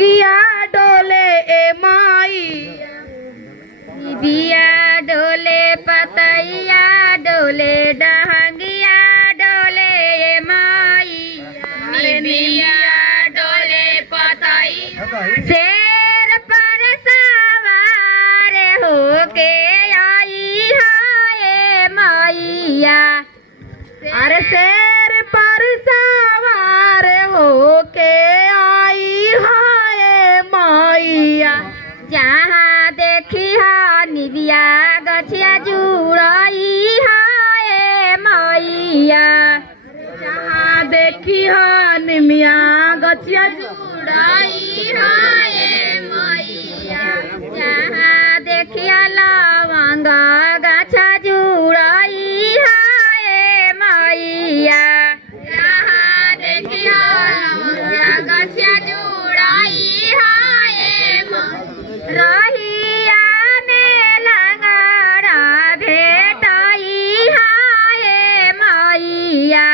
डहंगिया डोले ए माइया निदिया डोले पतैया डोले डहंगिया डोले माइया निदिया डोले पतैया शेर पर सवार होके आई हाय माइया अरे शेर पर सवार होके आई हाय माइया जहाँ देखी हा निदिया गछिया जुड़ई हाय माइया जहाँ देखी हा निमिया गछिया जुड़ाई हाय माइया जहाँ देखिया लवंग गछा जुड़ई हाय माइया जहाँ देखिया गछिया जुड़ाई हाय माइया रहिया में लंगड़ा भेटई हाय माइया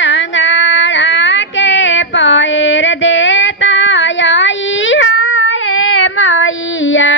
लंगड़ा के पैर देता आई हाय माइया